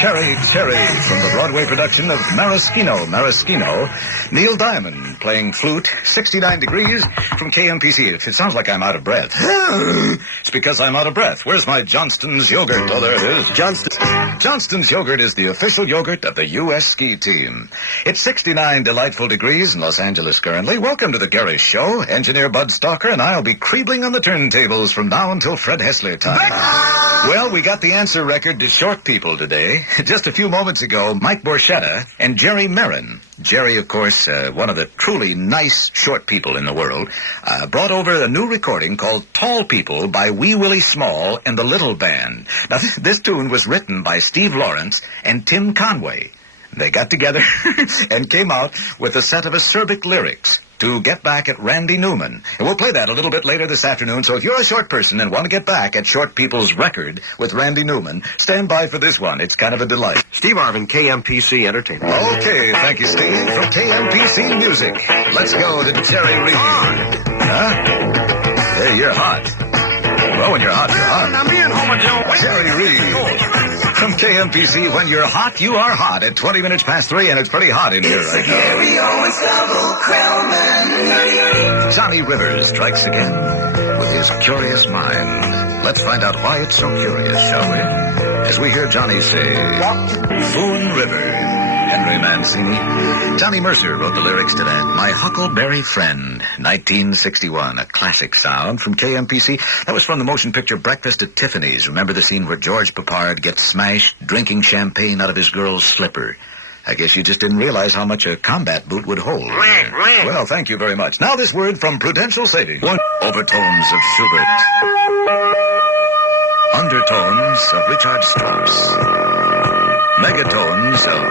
Cherry, Cherry, from the Broadway production of Maraschino. Neil Diamond playing flute, 69 degrees from KMPC. It sounds like I'm out of breath. It's because I'm out of breath. Where's my Johnston's yogurt? Oh, there it is. Johnston's yogurt is the official yogurt of the U.S. ski team. It's 69 delightful degrees in Los Angeles currently. Welcome to the Gary Show. Engineer Bud Stalker and I'll be creebling on the turntables from now until Fred Hessler time. Well, we got the answer record to short people today. Just a few moments ago, Mike Borchetta and Jerry Merrin. Jerry, of course, one of the truly nice short people in the world, brought over a new recording called Tall People by Wee Willie Small and the Little Band. Now, this tune was written by Steve Lawrence and Tim Conway. They got together and came out with a set of acerbic lyrics to get back at Randy Newman. And we'll play that a little bit later this afternoon, so if you're a short person and want to get back at Short People's record with Randy Newman, stand by for this one. It's kind of a delight. Steve Arvin, KMPC Entertainment. Okay, thank you, Steve. From KMPC Music, let's go to Cherry Reed. Huh? Hey, you're hot. Well, when you're hot, you're hot. Now, me and Homer Joe. Cherry Reed. From KMPC, when you're hot, you are hot. At 20 minutes past 3, and it's pretty hot in here right now. Gary Owens double Krellman. Johnny Rivers strikes again with his curious mind. Let's find out why it's so curious, shall we? As we hear Johnny say, Foon River, Henry Mancini. Johnny Mercer wrote the lyrics to that. My Huckleberry Friend, 1961, a classic sound from KMPC. That was from the motion picture Breakfast at Tiffany's. Remember the scene where George Papard gets smashed drinking champagne out of his girl's slipper? I guess you just didn't realize how much a combat boot would hold. Well, thank you very much. Now this word from Prudential Savings. Overtones of Schubert. Undertones of Richard Strauss. Megatones of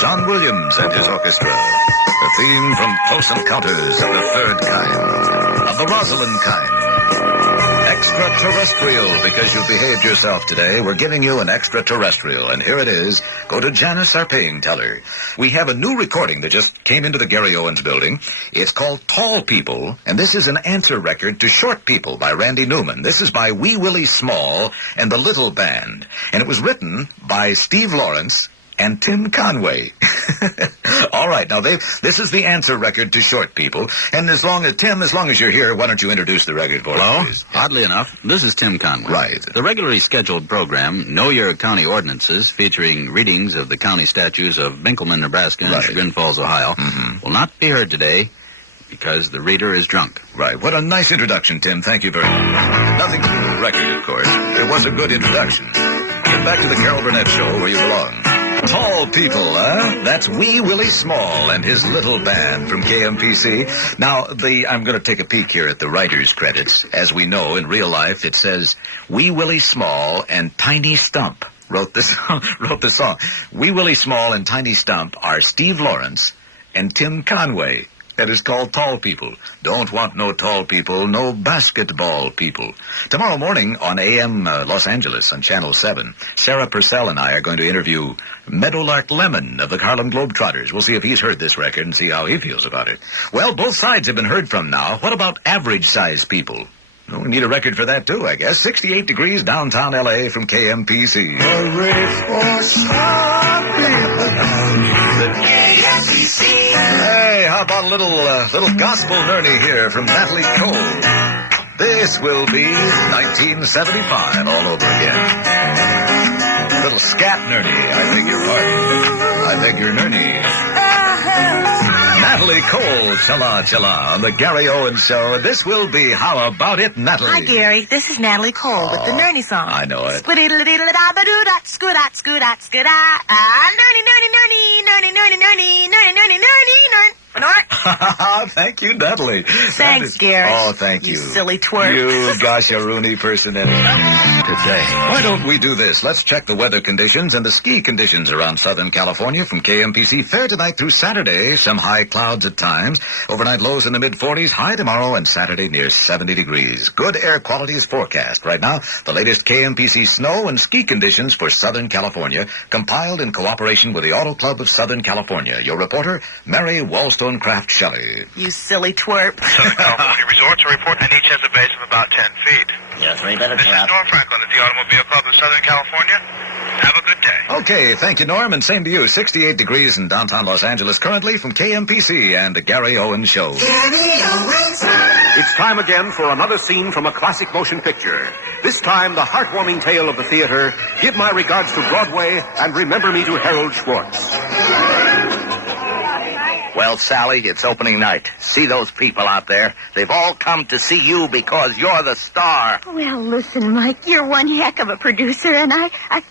John Williams and his orchestra. The theme from Close Encounters of the Third Kind. Of the Rosalind kind. Extraterrestrial, because you behaved yourself today. We're giving you an extraterrestrial, and here it is. Go to Janice, our paying teller. We have a new recording that just came into the Gary Owens building. It's called Tall People, and this is an answer record to Short People by Randy Newman. This is by Wee Willie Small and the Little Band, and it was written by Steve Lawrence and Tim Conway. All right, now this is the answer record to Short People, and as long as you're here, why don't you introduce the record for us, please? Oddly enough, this is Tim Conway. Right. The regularly scheduled program, Know Your County Ordinances, featuring readings of the county statutes of Binkleman, Nebraska, and Chagrin Falls, Ohio, will not be heard today because the reader is drunk. Right. What a nice introduction, Tim. Thank you very much. Nothing to do with the record, of course. It was a good introduction. Get back to the Carol Burnett Show where you belong. Tall People, huh? That's Wee Willie Small and his little band from KMPC. Now, I'm going to take a peek here at the writer's credits. As we know, in real life, it says Wee Willie Small and Tiny Stump wrote the song. Wee Willie Small and Tiny Stump are Steve Lawrence and Tim Conway. That is called Tall People. Don't want no tall people, no basketball people. Tomorrow morning on AM Los Angeles on Channel 7, Sarah Purcell and I are going to interview Meadowlark Lemon of the Harlem Globetrotters. We'll see if he's heard this record and see how he feels about it. Well, both sides have been heard from now. What about average-sized people? Well, we need a record for that, too, I guess. 68 degrees downtown L.A. from KMPC. A race for short people. KMPC. Hey, how about a little gospel nerdy here from Natalie Cole? This will be 1975 all over again. Little scat nerdy, I beg your pardon. I beg your nerdy. Natalie Cole, Chilla Chilla, on the Gary Owens Show. This will be How About It, Natalie? Hi, Gary. This is Natalie Cole with the Nerdy song. I know it. Squiddle-diddle-da-ba-doo-dot, scoot-dot, scoot-dot, scoot-dot. Nerdy, nerdy, nerdy, nerdy, nerdy, nerdy, nerdy, nerdy, nerdy, nerdy. Thank you, Natalie. Thanks, Gary. Oh, thank you. You silly twerp. You gosh-a-rooney person today. Why don't we do this? Let's check the weather conditions and the ski conditions around Southern California from KMPC. Fair tonight through Saturday. Some high clouds at times. Overnight lows in the mid-40s. High tomorrow and Saturday near 70 degrees. Good air quality is forecast. Right now, the latest KMPC snow and ski conditions for Southern California, compiled in cooperation with the Auto Club of Southern California. Your reporter, Mary Wollstonecraft Shelley. You silly twerp. Southern California Resorts are reporting an EHS of base of about 10 feet. Yes, we better This is trap. North Franklin at the Automobile Club of Southern California. Have a good day. Okay, thank you, Norm, and same to you. 68 degrees in downtown Los Angeles currently from KMPC and the Gary Owens Show. It's time again for another scene from a classic motion picture. This time, the heartwarming tale of the theater, Give My Regards to Broadway, and Remember Me to Harold Schwartz. Well, Sally, it's opening night. See those people out there? They've all come to see you because you're the star. Well, listen, Mike, you're one heck of a producer, and I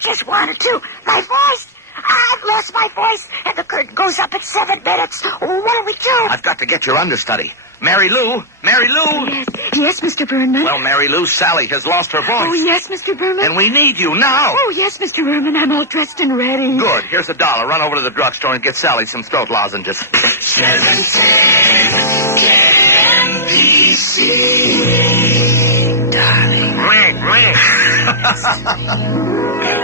just wanted to. My voice! I've lost my voice, and the curtain goes up in 7 minutes. What do we do? I've got to get your understudy. Mary Lou! Mary Lou! Yes, Mr. Berman. Well, Mary Lou, Sally has lost her voice. Oh, yes, Mr. Berman. And we need you now. Oh, yes, Mr. Berman. I'm all dressed and ready. Good. Here's $1. Run over to the drugstore and get Sally some throat lozenges. Darling. Ring.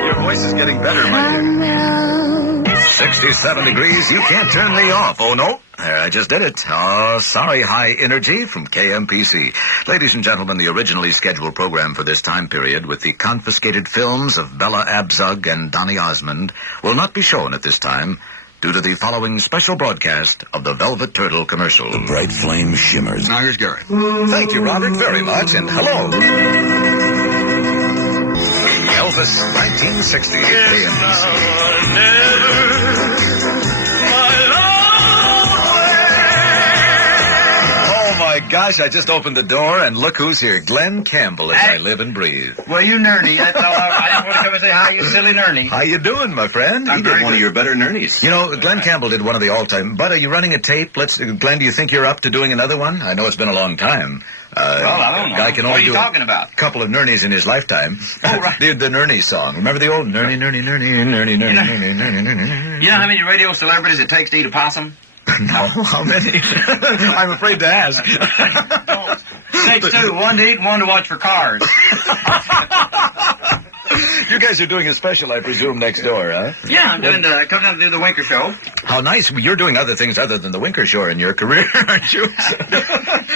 Your voice is getting better, my dear. 67 degrees. You can't turn me off. Oh, no. I just did it. Oh, sorry, High Energy from KMPC. Ladies and gentlemen, the originally scheduled program for this time period with the confiscated films of Bella Abzug and Donny Osmond will not be shown at this time due to the following special broadcast of the Velvet Turtle commercial. The bright flame shimmers. Now here's Gary. Thank you, Robert, very much, and hello. Elvis, 1960, KMPC. Oh, my gosh, I just opened the door, and look who's here. Glenn Campbell, as I live and breathe. Well, you nerdy. That's all. I just want to come and say hi, you silly nerdy. How you doing, my friend? I'm very good. your better nerdies. You know, Glenn Campbell did one of the all-time... Bud, are you running a tape? Glenn, do you think you're up to doing another one? I know it's been a long time. Well, I don't know. Guy can What only are you do talking about? a couple of Nernies in his lifetime. Oh, right. the Nernie song. Remember the old Nernie? You know how many radio celebrities it takes to eat a possum? No, how many? I'm afraid to ask. Takes 2, one to eat and one to watch for cars. You guys are doing a special, I presume, next door, huh? Yeah, I'm doing come down to do the Winker Show. How nice. You're doing other things other than the Winker Show in your career, aren't you?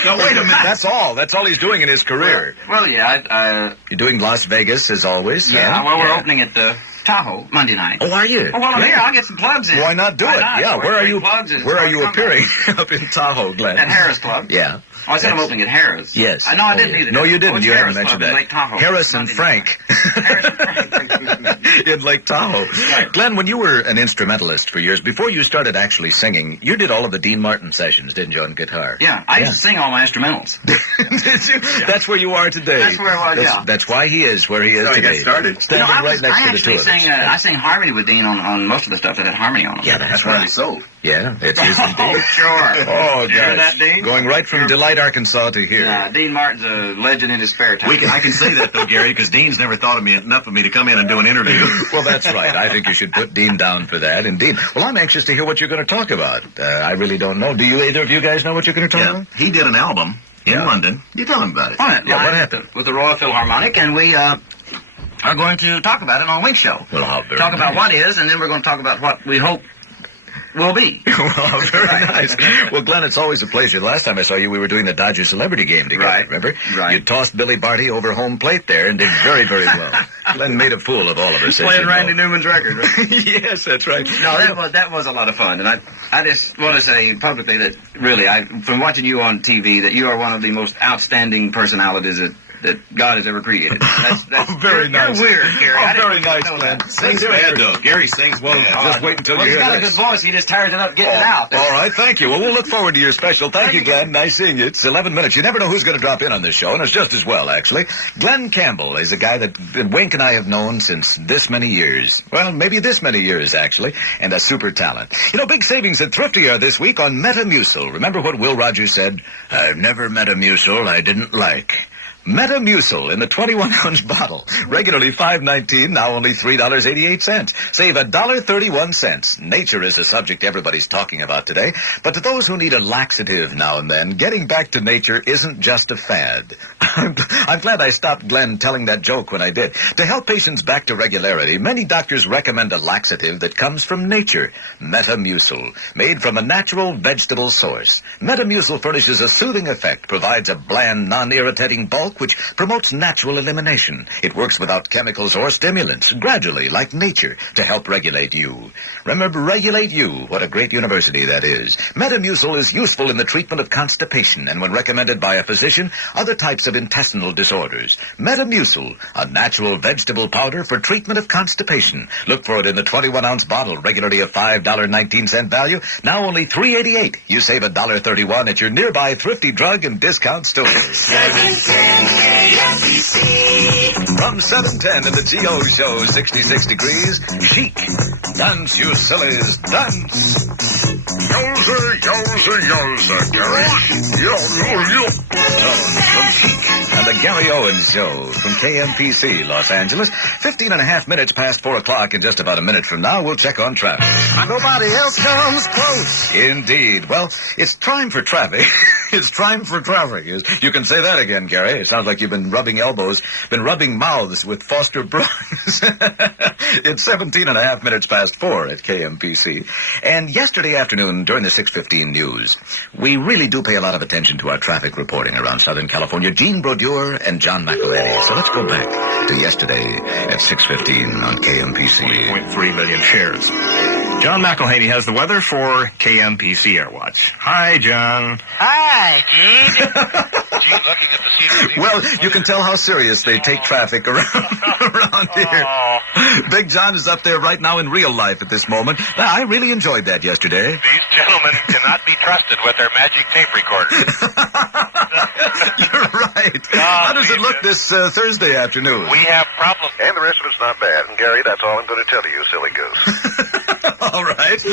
No, wait a minute. That's all. That's all he's doing in his career. Well, yeah, You're doing Las Vegas, as always. yeah. huh? Well, we're opening at Tahoe Monday night. Oh, are you? Oh, well, I'm here. I'll get some plugs in. Why not do Why it? not? Yeah, where are you? Plugs is Where are you come appearing? Up in Tahoe, Glenn. At Harris Club. Yeah. Oh, I said I'm opening at Harris. Yes. No, I didn't either. No, you Oh, didn't. it's You haven't Harris mentioned Club that. in Lake Tahoe. Harris and Monday Frank. In Lake Tahoe. Right. Glenn, when you were an instrumentalist for years, before you started actually singing, you did all of the Dean Martin sessions, didn't you, on guitar? Yeah, I used to sing all my instrumentals. Did you? Yeah. That's where you are today. That's where I was, yeah. That's why he is where he is So he got today. started. Standing right next I to the two actually of sang, us. I sang harmony with Dean on most of the stuff that had harmony on them. Yeah, that's That's why right. they sold. Yeah, it is Oh, indeed. sure. Oh, You hear guys. that, Dean? Going right from Delight, Arkansas to here. Dean Martin's a legend in his spare time. I can say that, though, Gary, because Dean's never thought of me enough of me to come in and do an interview. Well, that's right. I think you should put Dean down for that, indeed. Well, I'm anxious to hear what you're going to talk about. I really don't know. Do you, either of you guys know what you're going to talk about? He did an album in Yeah. London. You tell him about it. On it, Yeah, what live happened? with the Royal Philharmonic, and we are going to talk about it on Wink Show. Well, how very Talk about nice. what is, and then we're going to talk about what we hope will be. Well, very nice. Well, Glenn, it's always a pleasure. The last time I saw you, we were doing the Dodger Celebrity Game together, Right. remember? Right. You tossed Billy Barty over home plate there and did very, very well. Glenn made a fool of all of us. as Playing you know. Randy Newman's record, right? Yes, that's right. No, that was a lot of fun, and I just want to say publicly that really, from watching you on TV, that you are one of the most outstanding personalities that God has ever created. That's Very nice. You're weird, Gary. Oh, I didn't very nice, know Glenn. that. Sings bad, though. Gary sings well. Just wait until Well, you he's hear got a this. good voice. He just tires it up getting it out. All right, thank you. Well, we'll look forward to your special. Thank you, Glenn. Nice seeing you. It's 11 minutes. You never know who's going to drop in on this show, and it's just as well, actually. Glenn Campbell is a guy that Wink and I have known since this many years. Well, maybe this many years, actually, and a super talent. You know, big savings at Thrifty are this week on Metamucil. Remember what Will Rogers said? I've never met a mucil I didn't like. Metamucil in the 21-ounce bottle. Regularly $5.19, now only $3.88. Save $1.31. Nature is a subject everybody's talking about today, but to those who need a laxative now and then, getting back to nature isn't just a fad. I'm glad I stopped Glenn telling that joke when I did. To help patients back to regularity, many doctors recommend a laxative that comes from nature, Metamucil, made from a natural vegetable source. Metamucil furnishes a soothing effect, provides a bland, non-irritating bulk, milk which promotes natural elimination. It works without chemicals or stimulants, gradually, like nature, to help regulate you. Remember, regulate you. What a great university that is. Metamucil is useful in the treatment of constipation and when recommended by a physician, other types of intestinal disorders. Metamucil, a natural vegetable powder for treatment of constipation. Look for it in the 21-ounce bottle, regularly a $5.19 value, now only $3.88. You save $1.31 at your nearby thrifty drug and discount store. 710 KMPC. From 710 in the G.O. Show, 66 degrees, chic. Dance, you sillies, dance. Yowza, yowza, yowza, Gary. Yo. Tones from Chic and the Gary Owens Show from KMPC, Los Angeles. 15 and a half minutes past 4 o'clock. In just about a minute from now, we'll check on traffic. Nobody else comes close. Indeed. Well, it's time for traffic. It's time for traffic. You can say that again, Gary. It sounds like you've been rubbing elbows, been rubbing mouths with Foster Brooks. It's 17 and a half minutes past 4 at KMPC. And yesterday afternoon, during the 6:15 news, we really do pay a lot of attention to our traffic reporting around Southern California. Gene Brodeur and John McElhenney. So let's go back to yesterday at 6:15 on KMPC. 3 million shares. John McElhaney has the weather for KMPC Airwatch. Hi, John. Hi, Gene. Gene, looking at the scene. Well, you can tell how serious they take traffic around here. Big John is up there right now in real life at this moment. Now, I really enjoyed that yesterday. These gentlemen cannot be trusted with their magic tape recorders. You're right. How does it look this Thursday afternoon? We have problems. And the rest of it's not bad. And Gary, that's all I'm going to tell you, silly goose. All right. Okay.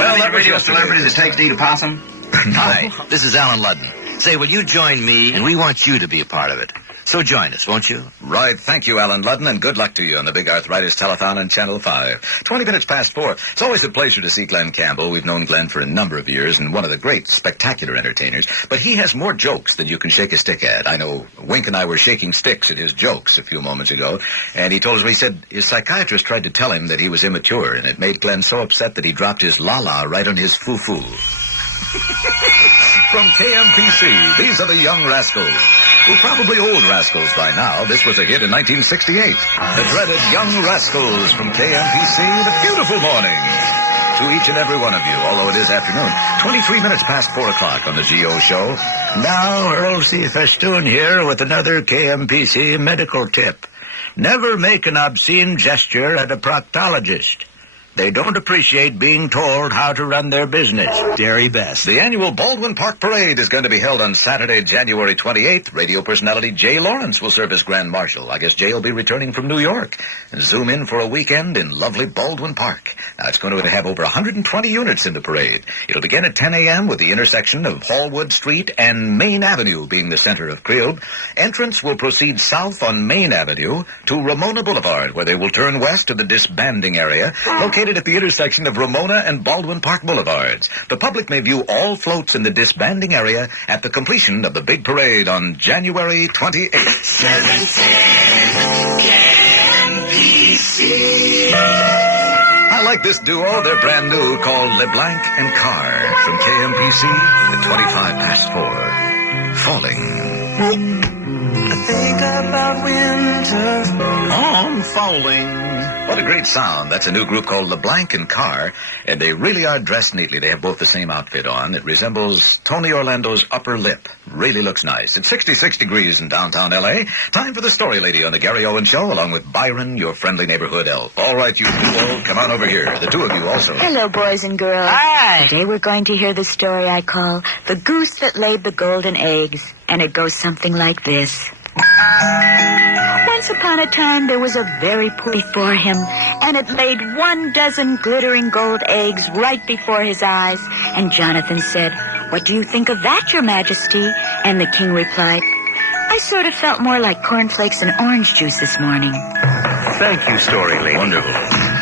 Well, that was radio yesterday. celebrity that takes D to possum. Hi, this is Alan Ludden. Say, will you join me? And we want you to be a part of it. So join us, won't you? Right. Thank you, Alan Ludden, and good luck to you on the Big Arthritis Telethon on Channel 5. 20 minutes past 4. It's always a pleasure to see Glenn Campbell. We've known Glenn for a number of years and one of the great, spectacular entertainers. But he has more jokes than you can shake a stick at. I know Wink and I were shaking sticks at his jokes a few moments ago, and he told us, he said his psychiatrist tried to tell him that he was immature, and it made Glenn so upset that he dropped his la-la right on his foo-foo. From KMPC, these are the Young Rascals. Well, probably old rascals by now. This was a hit in 1968. The dreaded Young Rascals from KMPC. The beautiful morning to each and every one of you, although it is afternoon. 23 minutes past 4 o'clock on the G.O. Show. Now, Earl C. Festoon here with another KMPC medical tip. Never make an obscene gesture at a proctologist. They don't appreciate being told how to run their business. Dairy Best. The annual Baldwin Park Parade is going to be held on Saturday, January 28th. Radio personality Jay Lawrence will serve as Grand Marshal. I guess Jay will be returning from New York and zoom in for a weekend in lovely Baldwin Park. Now, it's going to have over 120 units in the parade. It'll begin at 10 a.m. with the intersection of Hallwood Street and Main Avenue being the center of Creole. Entrance will proceed south on Main Avenue to Ramona Boulevard, where they will turn west to the disbanding area, located at the intersection of Ramona and Baldwin Park Boulevards. The public may view all floats in the disbanding area at the completion of the big parade on January 28th. 710 KMPC. I like this duo. They're brand new, called LeBlanc and Carr from KMPC at 25 past 4. Falling. I think about winter. I'm falling. What a great sound. That's a new group called LeBlanc and Carr, and they really are dressed neatly. They have both the same outfit on. It resembles Tony Orlando's upper lip. Really looks nice. It's 66 degrees in downtown L.A. Time for the Story Lady on the Gary Owens Show, along with Byron, your friendly neighborhood elf. All right, you duo, come on over here. The two of you also. Hello, boys and girls. Hi. Today we're going to hear the story I call The Goose That Laid the Golden Eggs. And it goes something like this. Once upon a time, there was a very poor before him, and it laid 12 glittering gold eggs right before his eyes. And Jonathan said, "What do you think of that, your majesty?" And the king replied, "I sort of felt more like cornflakes and orange juice this morning." Thank you, Story Lady. Wonderful.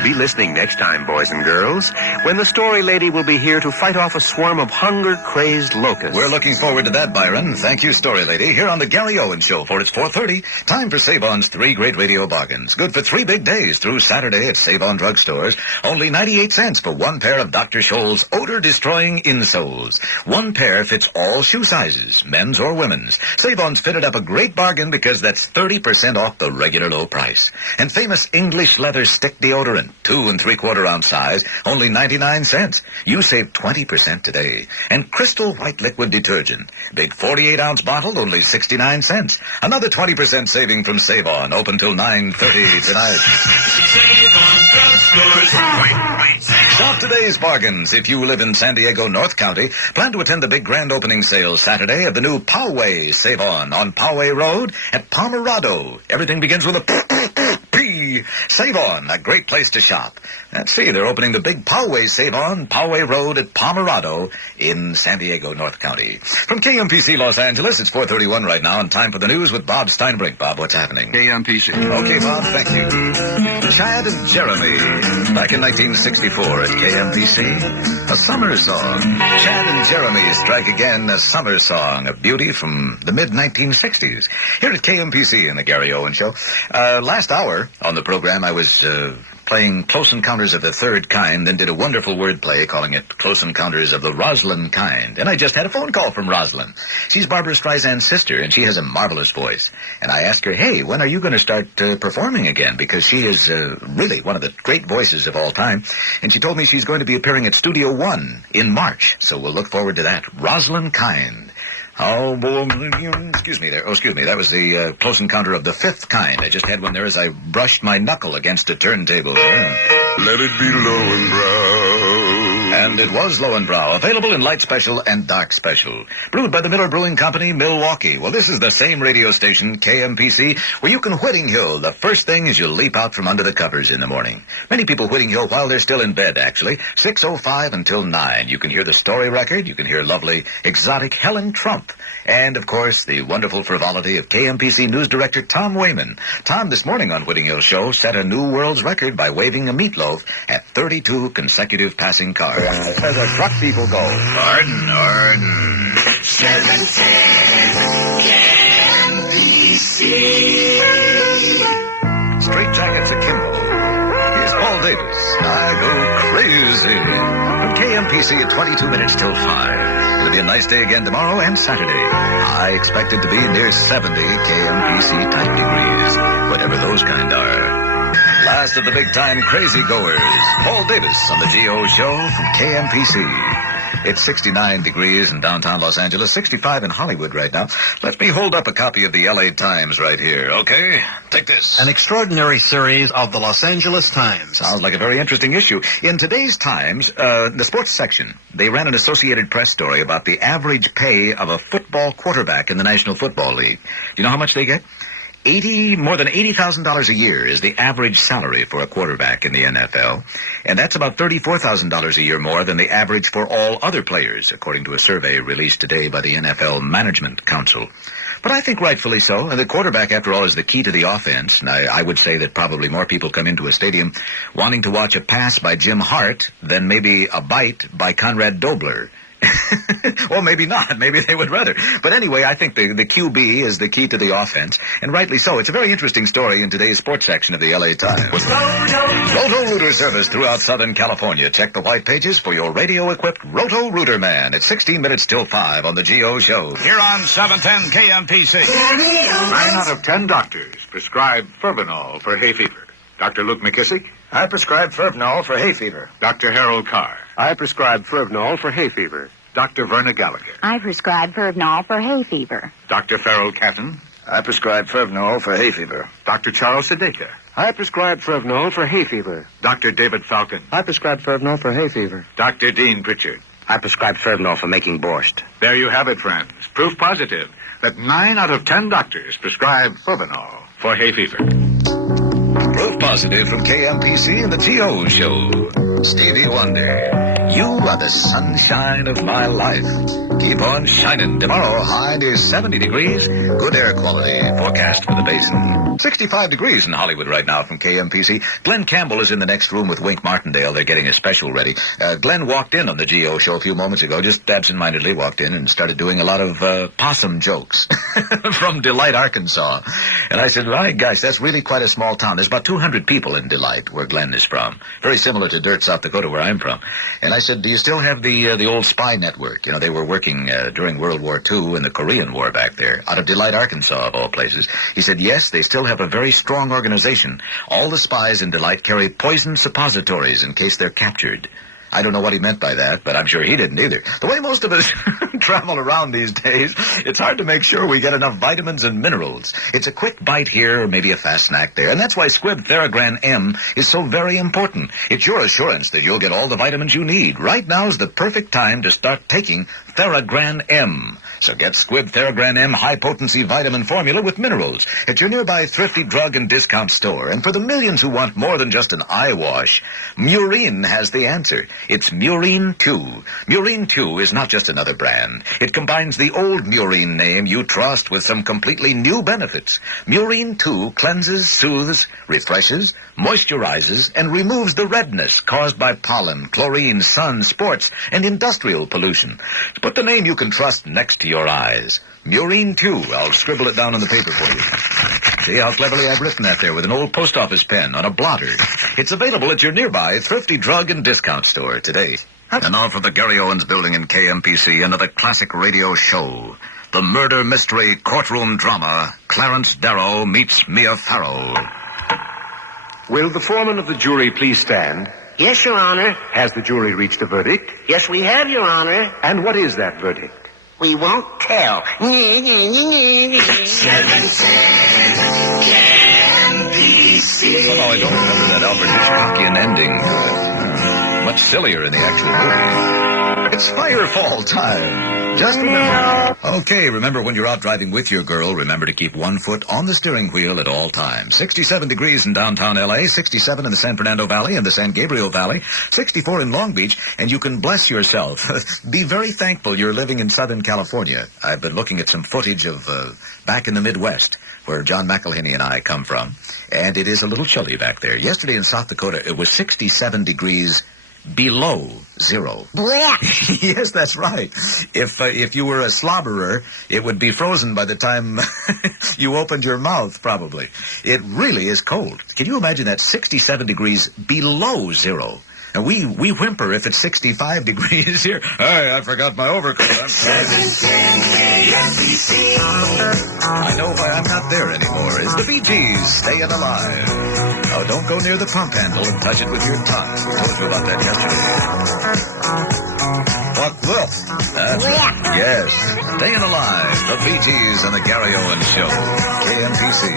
Be listening next time, boys and girls, when the Story Lady will be here to fight off a swarm of hunger-crazed locusts. We're looking forward to that, Byron. Thank you, Story Lady, here on the Gary Owens Show, for it's 4:30. Time for Save-On's 3 great radio bargains. Good for 3 big days through Saturday at Save-On drugstores. Only 98 cents for 1 pair of Dr. Scholl's odor-destroying insoles. 1 pair fits all shoe sizes, men's or women's. Save-On's fitted up a great bargain because that's 30% off the regular low price. And famous English leather stick deodorant, 2 3/4 ounce size, only 99 cents. You save 20% today. And Crystal White Liquid Detergent, big 48-ounce bottle, only 69 cents. Another 20% saving from Save-On, open till 9:30 tonight. Shop today's bargains. If you live in San Diego, North County, plan to attend the big grand opening sale Saturday of the new Poway Save-On on Poway Road at Pomerado. Everything begins with a P. Save-On, a great place to shop. Let's see, they're opening the big Poway Save-On, Poway Road at Pomerado in San Diego, North County. From KMPC Los Angeles, it's 4:31 right now, and time for the news with Bob Steinbrink. Bob, what's happening? KMPC. Okay, Bob, thank you. Chad and Jeremy, back in 1964 at KMPC, a summer song. Chad and Jeremy strike again, a summer song, a beauty from the mid-1960s. Here at KMPC in the Gary Owens Show. Last hour on the program, I was playing Close Encounters of the Third Kind, then did a wonderful wordplay calling it Close Encounters of the Rosalind Kind. And I just had a phone call from Rosalind. She's Barbara Streisand's sister, and she has a marvelous voice. And I asked her, hey, when are you going to start performing again? Because she is really one of the great voices of all time. And she told me she's going to be appearing at Studio One in March. So we'll look forward to that. Rosalind Kind. Oh, excuse me there. Oh, excuse me. That was the Close Encounter of the Fifth Kind. I just had one there as I brushed my knuckle against a turntable. Let it be low and brown. And it was Low and Brow, available in light special and dark special. Brewed by the Miller Brewing Company, Milwaukee. Well, this is the same radio station, KMPC, where you can Whitting Hill. The first thing is you leap out from under the covers in the morning. Many people Whitting Hill while they're still in bed, actually. 6:05 until 9. You can hear the story record. You can hear lovely, exotic Helen Trump. And, of course, the wonderful frivolity of KMPC News Director Tom Wayman. Tom, this morning on Whitting Hill Show, set a new world's record by waving a meatloaf at 32 consecutive passing cars. As the truck people go. Arden. 710 KMPC. Straight jackets akimbo. Here's Paul Davis. I go crazy. From KMPC at 22 minutes till 5. It'll be a nice day again tomorrow and Saturday. I expect it to be near 70 KMPC type degrees, whatever those kind are. Last of the big-time crazy goers, Paul Davis on the G.O. Show from KMPC. It's 69 degrees in downtown Los Angeles, 65 in Hollywood right now. Let me hold up a copy of the L.A. Times right here, okay? Take this. An extraordinary series of the Los Angeles Times. Sounds like a very interesting issue. In today's Times, the sports section, they ran an Associated Press story about the average pay of a football quarterback in the National Football League. Do you know how much they get? More than $80,000 a year is the average salary for a quarterback in the NFL. And that's about $34,000 a year more than the average for all other players, according to a survey released today by the NFL Management Council. But I think rightfully so. And the quarterback, after all, is the key to the offense. And I would say that probably more people come into a stadium wanting to watch a pass by Jim Hart than maybe a bite by Conrad Dobler. Or maybe not. Maybe they would rather. But anyway, I think the QB is the key to the offense, and rightly so. It's a very interesting story in today's sports section of the L.A. Times. Roto-Rooter service throughout Southern California. Check the white pages for your radio-equipped Roto-Rooter man at 16 minutes till 5 on the G.O. Show. Here on 710 KMPC. 9 out of 10 doctors prescribe Furbanol for hay fever. Dr. Luke McKissick? I prescribe Furbanol for hay fever. Dr. Harold Carr? I prescribe Furbanol for hay fever. Dr. Verna Gallagher? I prescribe Furbanol for hay fever. Dr. Farrell Catton? I prescribe Furbanol for hay fever. Dr. Charles Sedeka? I prescribe Furbanol for hay fever. Dr. David Falcon? I prescribe Furbanol for hay fever. Dr. Dean Pritchard? I prescribe Furbanol for making borscht. There you have it, friends. Proof positive that 9 out of 10 doctors prescribe Furbanol for hay fever. Proof positive from KMPC and the G.O. Show. Stevie Wonder. You are the sunshine of my life. Keep on shining. Tomorrow, high near 70 degrees. Good air quality. Forecast for the basin. 65 degrees in Hollywood right now from KMPC. Glenn Campbell is in the next room with Wink Martindale. They're getting a special ready. Glenn walked in on the GO show a few moments ago, just absent-mindedly walked in and started doing a lot of possum jokes from Delight, Arkansas. And I said, my gosh, that's really quite a small town. There's about 200 people in Delight, where Glenn is from. Very similar to Dirt, South Dakota, where I'm from. And I said, do you still have the old spy network? You know, they were working during World War II and the Korean War back there, out of Delight, Arkansas, of all places. He said, yes, they still have a very strong organization. All the spies in Delight carry poison suppositories in case they're captured. I don't know what he meant by that, but I'm sure he didn't either. The way most of us travel around these days, it's hard to make sure we get enough vitamins and minerals. It's a quick bite here or maybe a fast snack there, and that's why Squibb Theragran M is so very important. It's your assurance that you'll get all the vitamins you need. Right now's the perfect time to start taking Theragran M. So get Squibb Theragran M high-potency vitamin formula with minerals at your nearby thrifty drug and discount store. And for the millions who want more than just an eye wash, Murine has the answer. It's Murine 2. Murine 2 is not just another brand. It combines the old Murine name you trust with some completely new benefits. Murine 2 cleanses, soothes, refreshes, moisturizes, and removes the redness caused by pollen, chlorine, sun, sports, and industrial pollution. Put the name you can trust next to your eyes. Murine 2. I'll scribble it down on the paper for you. See how cleverly I've written that there with an old post office pen on a blotter. It's available at your nearby thrifty drug and discount store today. And now for the Gary Owens building in KMPC, another classic radio show. The murder mystery courtroom drama, Clarence Darrow meets Mia Farrow. Will the foreman of the jury please stand? Yes, Your Honor. Has the jury reached a verdict? Yes, we have, Your Honor. And what is that verdict? We won't tell. 710 Oh, I don't remember that Alfred Hitchcockian ending. Much sillier in the actual movie. It's firefall time. Just remember. Okay, remember when you're out driving with your girl, remember to keep one foot on the steering wheel at all times. 67 degrees in downtown L.A., 67 in the San Fernando Valley and the San Gabriel Valley, 64 in Long Beach, and you can bless yourself. Be very thankful you're living in Southern California. I've been looking at some footage of back in the Midwest, where John McElhaney and I come from, and it is a little chilly back there. Yesterday in South Dakota, it was 67 degrees below zero. Yes, that's right. If you were a slobberer, it would be frozen by the time you opened your mouth, probably. It really is cold. Can you imagine that? 67 degrees below zero. And we whimper if it's 65 degrees here. Hey, I forgot my overcoat. I'm sorry. I know why I'm not there anymore. It's the Bee Gees, Staying Alive. Oh, don't go near the pump handle and touch it with your tongue. I told you about that yesterday. Buck Wolf. That's right. Yes. Staying Alive, the Bee Gees and the Gary Owens Show. KMPC.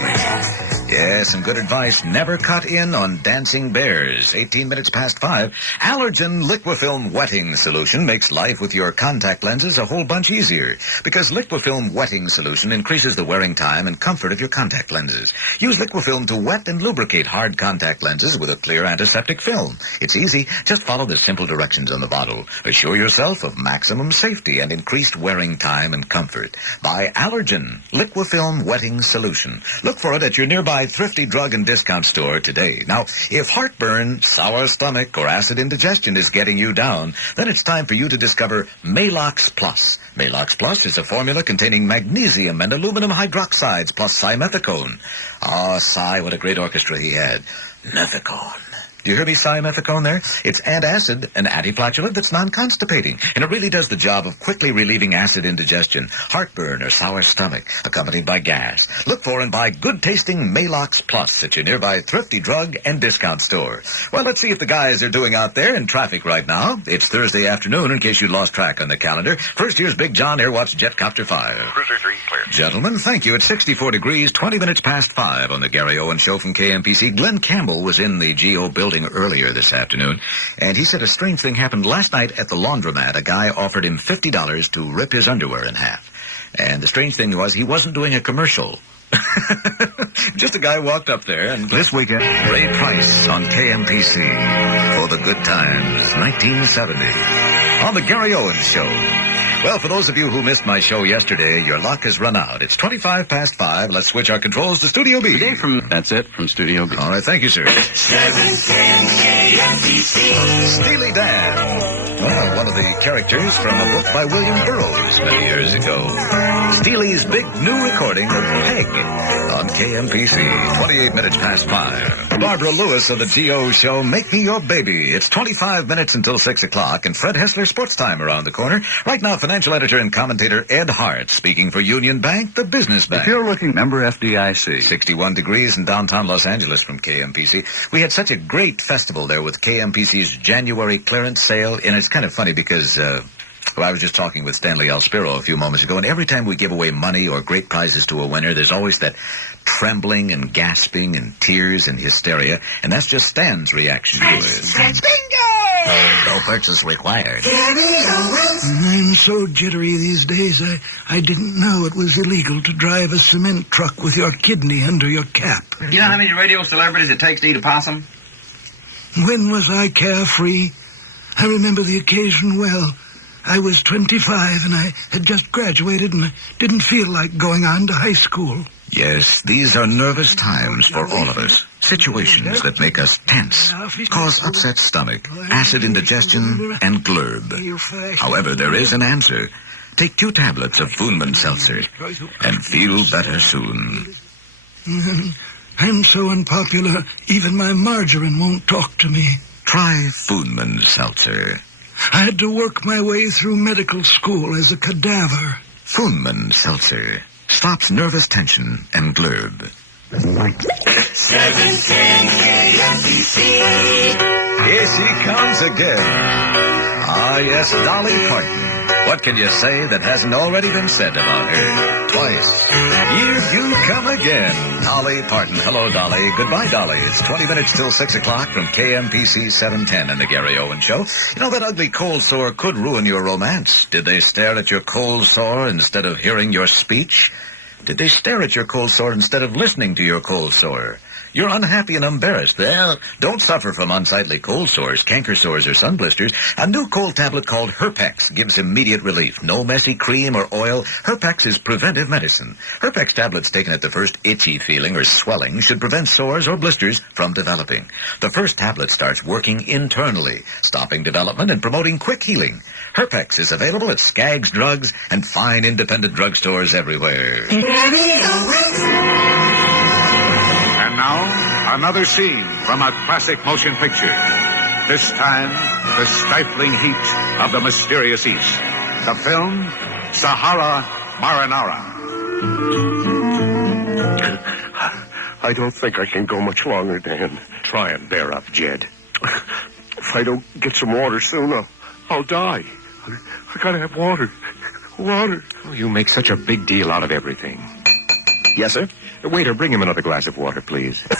Yes, some good advice. Never cut in on dancing bears. 18 minutes past 5. Allergen Liquifilm Wetting Solution makes life with your contact lenses a whole bunch easier. Because Liquifilm Wetting Solution increases the wearing time and comfort of your contact lenses. Use Liquifilm to wet and lubricate hard contact lenses with a clear antiseptic film. It's easy. Just follow the simple directions on the bottle. Assure yourself of maximum safety and increased wearing time and comfort. Buy Allergen Liquifilm Wetting Solution. Look for it at your nearby thrifty drug and discount store today. Now, if heartburn, sour stomach, or acid indigestion is getting you down, then it's time for you to discover Malox Plus. Malox Plus is a formula containing magnesium and aluminum hydroxides plus simethicone. Ah, Cy, what a great orchestra he had. Methicone. Do you hear me, simethicone there? It's antacid, an antiflatulent that's non-constipating, and it really does the job of quickly relieving acid indigestion, heartburn, or sour stomach, accompanied by gas. Look for and buy good-tasting Malox Plus at your nearby thrifty drug and discount store. Well, let's see if the guys are doing out there in traffic right now. It's Thursday afternoon, in case you lost track on the calendar. First here's Big John Airwatch Jetcopter 5. Cruiser 3 clear. Gentlemen, thank you. It's 64 degrees, 20 minutes past 5 on the Gary Owens Show from KMPC. Glenn Campbell was in the GO building earlier this afternoon, and he said a strange thing happened last night at the laundromat. A guy offered him $50 to rip his underwear in half. And the strange thing was he wasn't doing a commercial. Just a guy walked up there and... This weekend, Ray Price on KMPC for the Good Times, 1970. On the Gary Owens Show. Well, for those of you who missed my show yesterday, your luck has run out. It's 25 past 5. Let's switch our controls to Studio B. That's it from Studio B. All right, thank you, sir. 710 KMPC. Steely Dan. Well, one of the characters from a book by William Burroughs many years ago. Steely's big new recording of Peg on KMPC, 28 minutes past 5. Barbara Lewis of the G.O. Show, Make Me Your Baby. It's 25 minutes until 6 o'clock, and Fred Hessler Sports Time around the corner. Right now, financial editor and commentator Ed Hart speaking for Union Bank, the business bank. If you're looking, member FDIC. 61 degrees in downtown Los Angeles from KMPC. We had such a great festival there with KMPC's January clearance sale, and it's kind of funny because... Well, I was just talking with Stanley L. Spiro a few moments ago, and every time we give away money or great prizes to a winner, there's always that trembling and gasping and tears and hysteria, and that's just Stan's reaction to it. Bingo! No purchase required. I'm so jittery these days, I didn't know it was illegal to drive a cement truck with your kidney under your cap. You know how many radio celebrities it takes to eat a possum? When was I carefree? I remember the occasion well. I was 25 and I had just graduated and I didn't feel like going on to high school. Yes, these are nervous times for all of us. Situations that make us tense, cause upset stomach, acid indigestion, and glurb. However, there is an answer. Take 2 tablets of Foonman Seltzer and feel better soon. I'm so unpopular, even my margarine won't talk to me. Try Foonman Seltzer. I had to work my way through medical school as a cadaver. Foonman Seltzer stops nervous tension and glurb. 710 KMPC. Here she comes again. Ah, yes, Dolly Parton. What can you say that hasn't already been said about her? Twice. Here you come again. Dolly Parton. Hello, Dolly. Goodbye, Dolly. It's 20 minutes till 6 o'clock from KMPC 710 and the Gary Owens Show. You know, that ugly cold sore could ruin your romance. Did they stare at your cold sore instead of hearing your speech? Did they stare at your cold sore instead of listening to your cold sore? You're unhappy and embarrassed. Well, don't suffer from unsightly cold sores, canker sores, or sun blisters. A new cold tablet called Herpex gives immediate relief. No messy cream or oil. Herpex is preventive medicine. Herpex tablets taken at the first itchy feeling or swelling should prevent sores or blisters from developing. The first tablet starts working internally, stopping development and promoting quick healing. Herpex is available at Skaggs Drugs and fine independent drugstores everywhere. And now, another scene from a classic motion picture. This time, the stifling heat of the mysterious East. The film, Sahara Marinara. I don't think I can go much longer, Dan. Try and bear up, Jed. If I don't get some water soon, I'll die. I gotta have water. Water. Oh, you make such a big deal out of everything. Yes, sir? Waiter, bring him another glass of water, please. Well,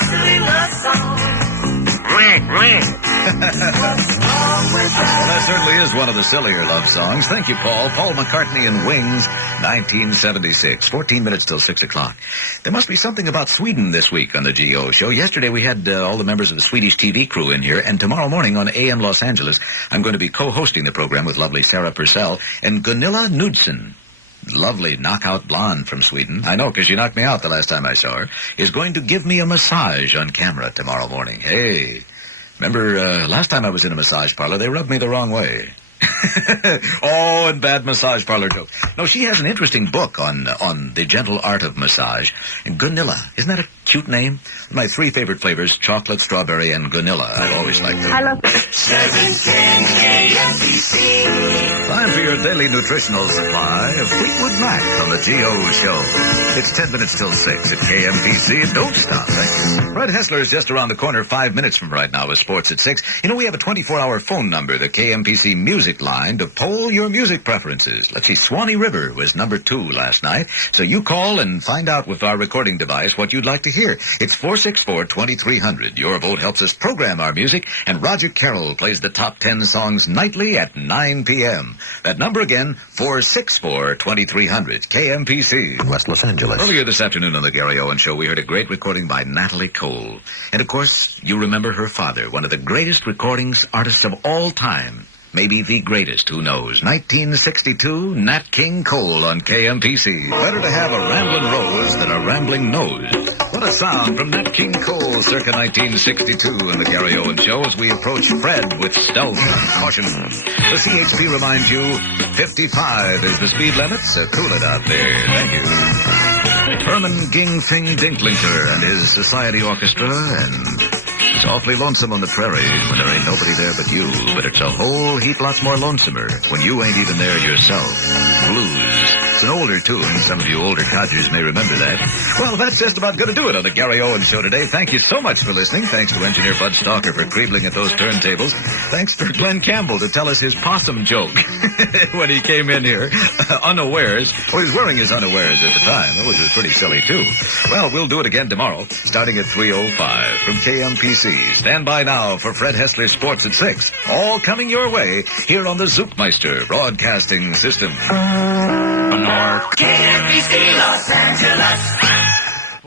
that certainly is one of the sillier love songs. Thank you, Paul. Paul McCartney and Wings, 1976. 14 minutes till 6 o'clock. There must be something about Sweden this week on the G.O. Show. Yesterday we had all the members of the Swedish TV crew in here, and tomorrow morning on AM Los Angeles, I'm going to be co-hosting the program with lovely Sarah Purcell and Gunilla Knudsen. Lovely knockout blonde from Sweden. I know, because she knocked me out the last time I saw her. Is going to give me a massage on camera tomorrow morning. Hey, remember last time I was in a massage parlor, they rubbed me the wrong way. Oh, and bad massage parlor joke. No, she has an interesting book on the gentle art of massage. And Gunilla, isn't that a cute name? My 3 favorite flavors, chocolate, strawberry, and Gunilla. I've always liked them. I love 710 KMPC. Time for your daily nutritional supply of Fleetwood Mac on the G.O. Show. It's 10 minutes till 6 at KMPC. Don't stop, thank you. Fred Hessler is just around the corner 5 minutes from right now with sports at 6. You know, we have a 24-hour phone number, the KMPC Music music line to poll your music preferences. Let's see, Swanee River was number 2 last night. So you call and find out with our recording device what you'd like to hear. It's 464-2300. Your vote helps us program our music, and Roger Carroll plays the top 10 songs nightly at 9 p.m. That number again, 464-2300. KMPC. West Los Angeles. Earlier this afternoon on the Gary Owens Show, we heard a great recording by Natalie Cole. And of course, you remember her father, one of the greatest recordings artists of all time. Maybe the greatest, who knows? 1962, Nat King Cole on KMPC. Better to have a rambling rose than a rambling nose. What a sound from Nat King Cole circa 1962 in the Gary Owens Show as we approach Fred with stealth and caution. The CHP reminds you, 55 is the speed limit, so cool it out there. Thank you. Herman Ging Fing Dinklinger and his Society Orchestra, and it's awfully lonesome on the prairie when there ain't nobody there but you, but it's a whole heap lot more lonesomer when you ain't even there yourself. Blues. It's an older tune. Some of you older codgers may remember that. Well, that's just about going to do it on the Gary Owens Show today. Thank you so much for listening. Thanks to Engineer Bud Stalker for creebling at those turntables. Thanks for Glenn Campbell to tell us his possum joke when he came in here unawares. Well, he was wearing his unawares at the time, which was pretty silly, too. Well, we'll do it again tomorrow, starting at 3:05 from KMPC. Stand by now for Fred Hessler's Sports at 6. All coming your way here on the Zookmeister Broadcasting System. KMPC Los Angeles.